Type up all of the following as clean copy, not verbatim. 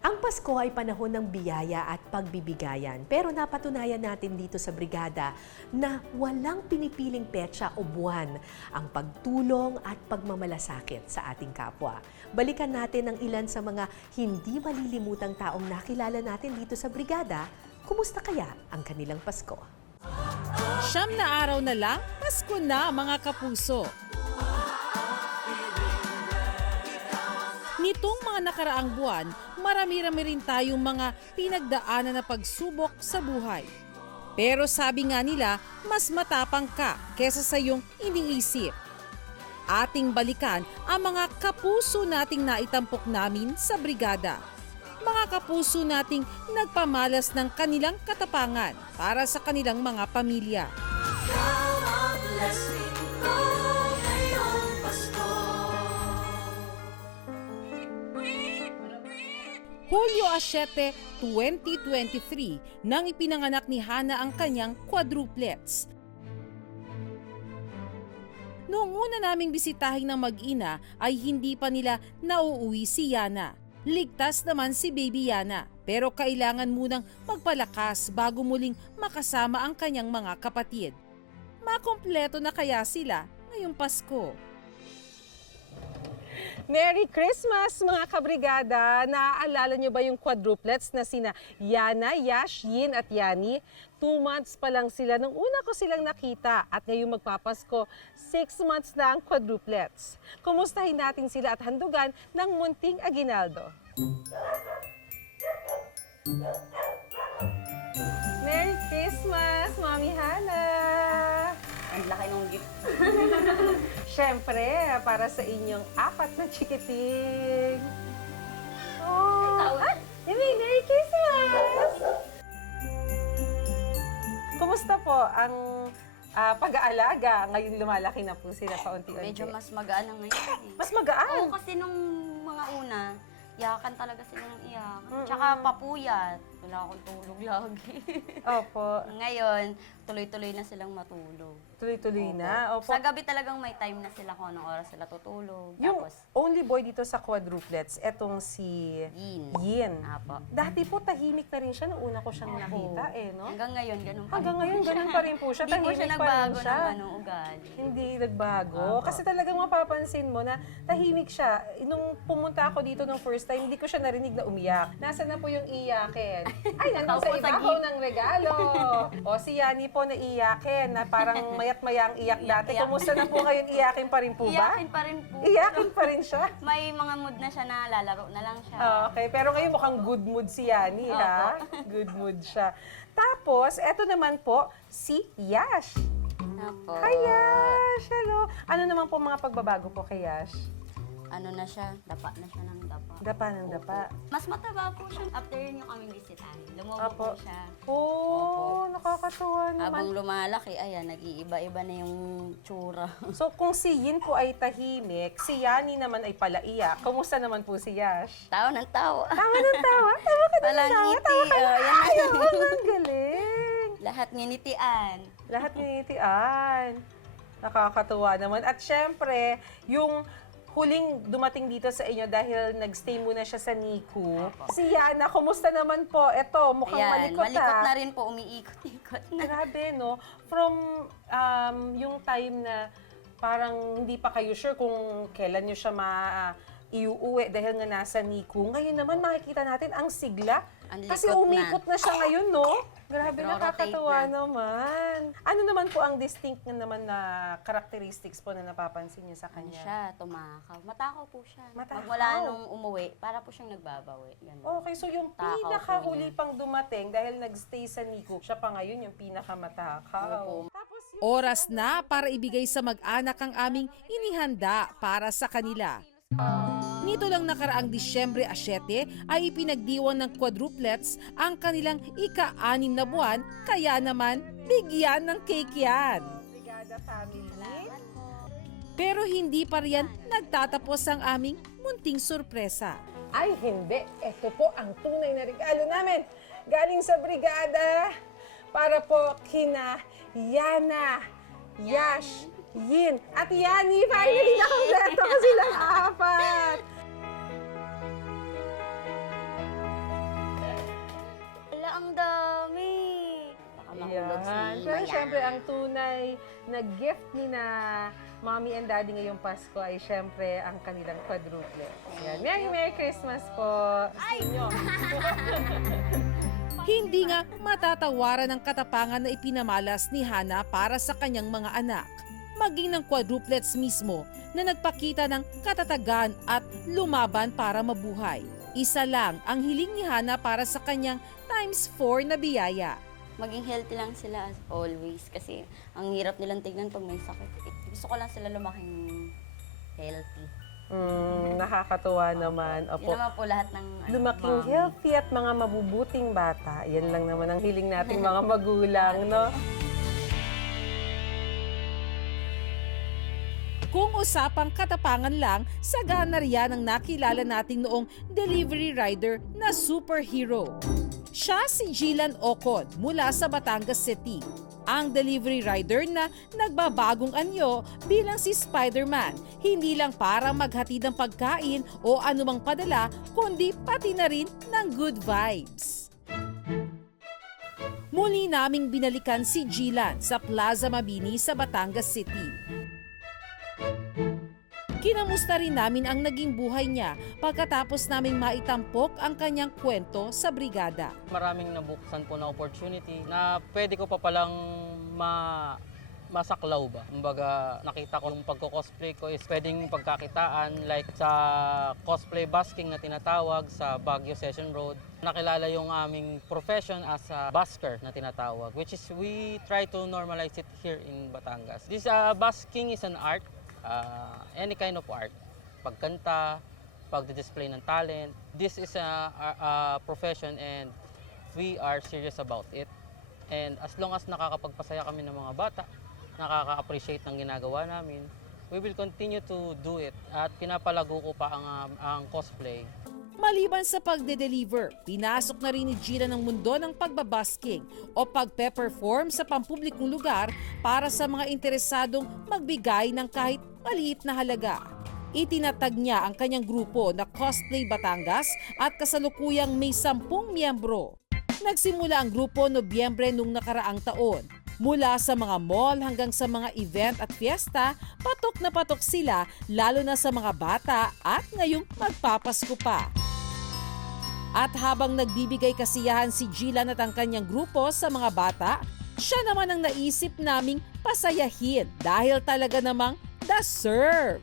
Ang Pasko ay panahon ng biyaya at pagbibigayan. Pero napatunayan natin dito sa brigada na walang pinipiling petsa o buwan ang pagtulong at pagmamalasakit sa ating kapwa. Balikan natin ang ilan sa mga hindi malilimutang taong nakilala natin dito sa brigada. Kumusta kaya ang kanilang Pasko? Siyam na araw na lang, Pasko na mga kapuso. Nitong mga nakaraang buwan, marami-rami rin tayong mga pinagdaanan na pagsubok sa buhay. Pero sabi nga nila, mas matapang ka kesa sa iyong iniisip. Ating balikan ang mga kapuso nating naitampok namin sa brigada. Mga kapuso nating nagpamalas ng kanilang katapangan para sa kanilang mga pamilya. Hulyo 7, 2023 nang ipinanganak ni Hana ang kanyang quadruplets. Noong una naming bisitahin ng mag-ina ay hindi pa nila nauuwi si Yana. Ligtas naman si baby Yana, pero kailangan munang magpalakas bago muling makasama ang kanyang mga kapatid. Makompleto na kaya sila ngayong Pasko? Merry Christmas mga kabrigada! Naaalala niyo ba yung quadruplets na sina Yana, Yash, Yin at Yani? 2 months pa lang sila nung una ko silang nakita at ngayong magpapasko, 6 months na ang quadruplets. Kumustahin natin sila at handugan ng munting aginaldo. Merry Christmas, Mami Hana! Ang laki ng gift. Siyempre, para sa inyong 4 na chikiting. Oh! Ah! Merry Christmas! Kumusta po ang pag-aalaga? Ngayon lumalaki na po sila paunti-unti. Medyo mas magaan na ngayon. Eh. Mas magaan? Oo, kasi nung mga una, iyakan talaga sila ng iyakan. Tsaka papuyat. Wala akong tulog lagi. Opo. Ngayon, tuloy-tuloy na silang matulog. Tuloy-tuloy na. Opo. Sa gabi talagang may time na sila kung anong oras sila tutulog. Yung Tapos, only boy dito sa quadruplets, etong si Yin. Yin. Apo. Dati po tahimik na rin siya nung una ko siyang nakita no? Hanggang ngayon, ganun pa Hanggang rin ngayon, po siya. ganun pa rin po siya. Hindi po siya Tahimik pa rin nagbago siya. ng ugali. Hindi nagbago. Opo. Kasi talagang mapapansin mo na tahimik siya. Nung pumunta ako dito nung first time, hindi ko siya narinig na umiyak. Nasaan na po yung iyakin? Ay, nandun sa Opo, sa ibabaw ng regalo. O si Yani po na iyakin, na parang mayat-mayang iyak dati. Iyak. Kumusta na po ngayon? Iyakin pa rin po ba? Iyakin pa rin po. Iyakin pa rin siya? May mga mood na siya na lalaro na lang siya. Okay, pero ngayon mukhang good mood si Yani, ha? Good mood siya. Tapos, eto naman po, si Yash. Apo. Hi, Yash! Hello! Ano naman po mga pagbabago po kay Yash? Ano na siya, dapa na siya ng dapa. Dapa ng dapa. Mas mataba po siya. After yun yung kaming bisitahin, lumobo Apo. po siya. Oh, nakakatuwa naman. Habang lumalaki, ayan, nag-iiba-iba na yung tsura. So, kung si Yin po ay tahimik, si Yani naman ay palaiyak. Kumusta naman po si Yash? Tawa ng tawa. Tawa ng tawa? Tawa ka ng Walang tawa? ngiti. Tawa ka ng Yan na. Ang galing! Lahat nginitian. Lahat nginitian. Nakakatuwa naman. At syempre, yung huling dumating dito sa inyo dahil nagstay muna siya sa NICU. Si Yana, kumusta naman po? Eto, mukhang Ayan, malikot malikot ha. na rin po, umiikot-ikot na. Grabe, no? From yung time na parang hindi pa kayo sure kung kailan nyo siya iuuwi dahil nga nasa NICU. Ngayon naman makikita natin ang sigla. Ang Kasi likot umikot na siya ngayon, no? Grabe, Nagro-rotate nakakatuwa na. naman. Ano naman po ang distinct na naman na characteristics po na napapansin niyo sa Ano kanya? siya, tumakaw. Matakaw po siya. Matakaw. Pag wala nung umuwi, para po siyang nagbabawi. Ganun. Okay, so yung Takaw po pinakahuli niya. pang dumating dahil nagstay sa NICU, siya pa ngayon yung pinakamatakaw. Opo. Tapos yung Oras na para ibigay sa mag-anak ang aming inihanda para sa kanila. Nito lang nakaraang Disyembre 7 ay ipinagdiwang ng quadruplets ang kanilang ika-6 na buwan, kaya naman bigyan ng cake yan. Brigada family. Pero hindi pa riyan nagtatapos ang aming munting sorpresa. Ay, hindi. Ito po ang tunay na regalo namin. Galing sa brigada para po kina Yana, Yash, Yin, at Yani. Finally, nakompleto ko silang 4. syempre, ang tunay na gift ni na Mommy and Daddy ngayong Pasko ay syempre ang kanilang quadruplets. Yan. Merry Christmas po sa inyo. Hindi nga matatawaran ang katapangan na ipinamalas ni Hana para sa kanyang mga anak. Maging ng quadruplets mismo na nagpakita ng katatagan at lumaban para mabuhay. Isa lang ang hiling ni Hana para sa kanyang ×4 na biyaya. Maging healthy lang sila as always kasi ang hirap nilang tignan pag may sakit. Gusto ko lang sila lumaking healthy. Nakakatuwa naman. Opo. Yun naman po lahat ng Lumaking mami. healthy at mga mabubuting bata. Yan lang naman ang hiling nating mga magulang, no? Kung usapang katapangan lang, sagana riyan ang nakilala nating noong delivery rider na superhero. Siya si Jilan Ocon mula sa Batangas City. Ang delivery rider na nagbabagong anyo bilang si Spider-Man, hindi lang para maghatid ng pagkain o anumang padala, kundi pati na rin ng good vibes. Muli naming binalikan si Jilan sa Plaza Mabini sa Batangas City. Kinamusta rin namin ang naging buhay niya pagkatapos naming maitampok ang kanyang kwento sa brigada. Maraming nabuksan po na opportunity na pwede ko pa palang masaklaw ba. Kumbaga, nakita ko yung pagko-cosplay ko is pwedeng pagkakitaan like sa cosplay busking na tinatawag sa Baguio Session Road. Nakilala yung aming profession as a busker na tinatawag, which is we try to normalize it here in Batangas. This busking is an art. Any kind of art, pagkanta, pagdi-display ng talent. This is a profession and we are serious about it. And as long as nakakapagpasaya kami ng mga bata, nakaka-appreciate ng ginagawa namin, we will continue to do it. At pinapalago ko pa ang cosplay. Maliban sa pagde-deliver, pinasok na rin ni Gina ng mundo ng pagbabasking o pagpe-perform sa pampublikong lugar para sa mga interesadong magbigay ng kahit maliit na halaga. Itinatag niya ang kanyang grupo na Cosplay Batangas at kasalukuyang may 10 miyembro. Nagsimula ang grupo Nobyembre nung nakaraang taon. Mula sa mga mall hanggang sa mga event at fiesta, patok na patok sila lalo na sa mga bata at ngayong magpapasko pa. At habang nagbibigay kasiyahan si Jilan at ang kanyang grupo sa mga bata, siya naman ang naisip naming pasayahin dahil talaga namang deserve.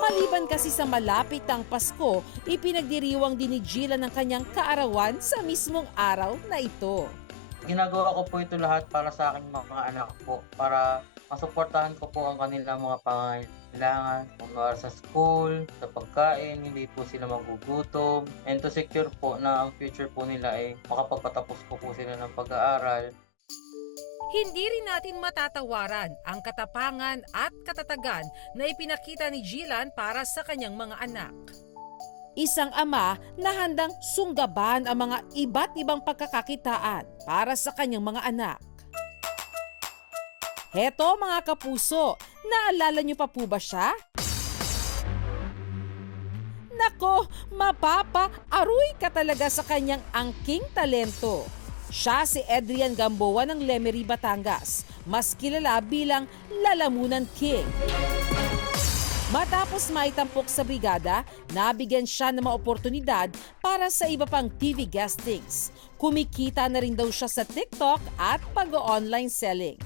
Maliban kasi sa malapit ang Pasko, ipinagdiriwang din ni Jilan ang kanyang kaarawan sa mismong araw na ito. Ginagawa ko po ito lahat para sa aking mga anak po, para masuportahan ko po ang kanilang mga pangangailangan, kung sa school, sa pagkain, hindi po sila magugutom, and to secure po na ang future po nila ay makapagpatapos po sila ng pag-aaral. Hindi rin natin matatawaran ang katapangan at katatagan na ipinakita ni Jilan para sa kanyang mga anak. Isang ama na handang sunggaban ang mga iba't ibang pagkakakitaan para sa kanyang mga anak. Heto mga kapuso, naalala niyo pa po ba siya? Nako, mapapa-aruy ka talaga sa kanyang angking talento. Siya si Adrian Gamboa ng Lemery, Batangas, mas kilala bilang Lalamunan King. Matapos maitampok sa brigada, nabigyan siya ng mga oportunidad para sa iba pang TV guestings. Kumikita na rin daw siya sa TikTok at pag-online selling.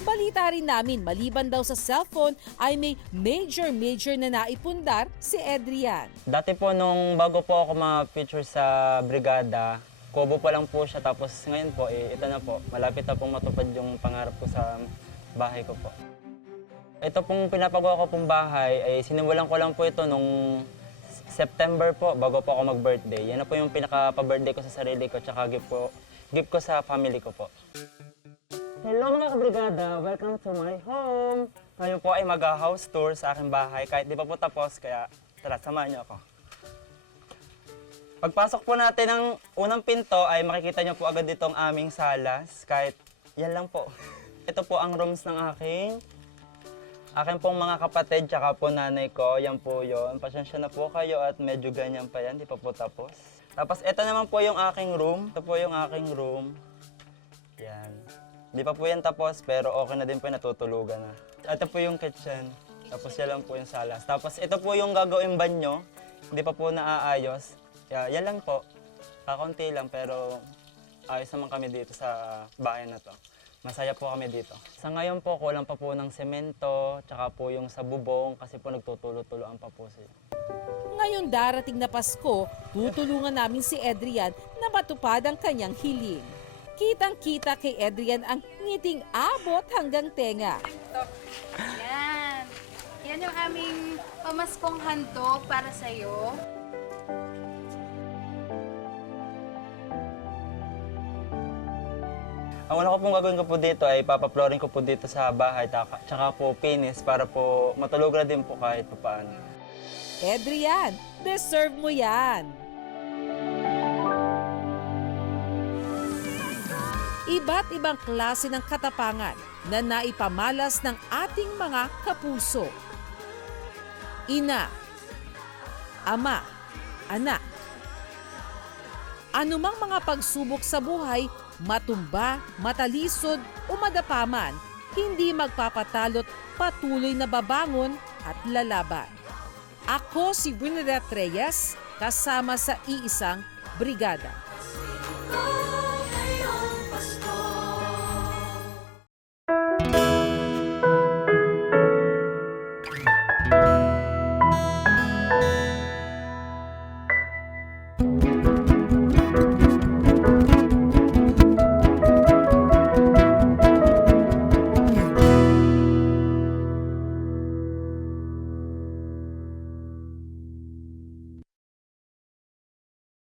Balita rin namin, maliban daw sa cellphone ay may major na naipundar si Adrian. Dati po nung bago po ako ma-feature sa brigada, kubo pa lang po siya, tapos ngayon po ito na po, malapit na pong matupad yung pangarap ko sa bahay ko po. Ito pong pinapagawa ko pong bahay ay sinimulan ko lang po ito nung September po, bago po ako mag-birthday. Yan na po yung pinaka-pa-birthday ko sa sarili ko, tsaka gift ko sa family ko po. Hello mga kabrigada! Welcome to my home! Ngayon po ay mag-house tour sa aking bahay kahit di pa po tapos, kaya tara, samahan niyo ako. Pagpasok po natin ng unang pinto ay makikita niyo po agad itong aming salas, kahit yan lang po. Ito po ang rooms ng aking Akin pong mga kapatid, tsaka po nanay ko, yan po yun. Pasensya na po kayo at medyo ganyan pa yan, di pa po tapos. Tapos ito naman po yung aking room. Ito po yung aking room. Yan. Di pa po yan tapos, pero okay na din po, natutulugan na. Ito po yung kitchen. Tapos yan lang po yung salas. Tapos ito po yung gagawing banyo. Hindi pa po naaayos. Yan lang po. Kakunti lang, pero ayos naman kami dito sa bahay na to. Masaya po kami dito. Sa ngayon po, kulang pa po ng semento, tsaka po yung sa bubong, kasi po nagtutulo-tuloan pa po siya. Ngayon darating na Pasko, tutulungan namin si Adrian na matupad ang kanyang hiling. Kitang-kita kay Adrian ang ngiting abot hanggang tenga. Yan. Yan yung aming pamaskong handog para sa'yo. Ang una ko pong gagawin ko po dito ay papaplorin ko po dito sa bahay, tsaka po finish para po matulog na din po kahit paano. Adrian, deserve mo yan! Iba't ibang klase ng katapangan na naipamalas ng ating mga kapuso. Ina, ama, anak. Anumang mga pagsubok sa buhay, matumba, matalisod o madapaman, hindi magpapatalo't patuloy na babangon at lalaban. Ako si Bernadette Reyes, kasama sa iisang brigada.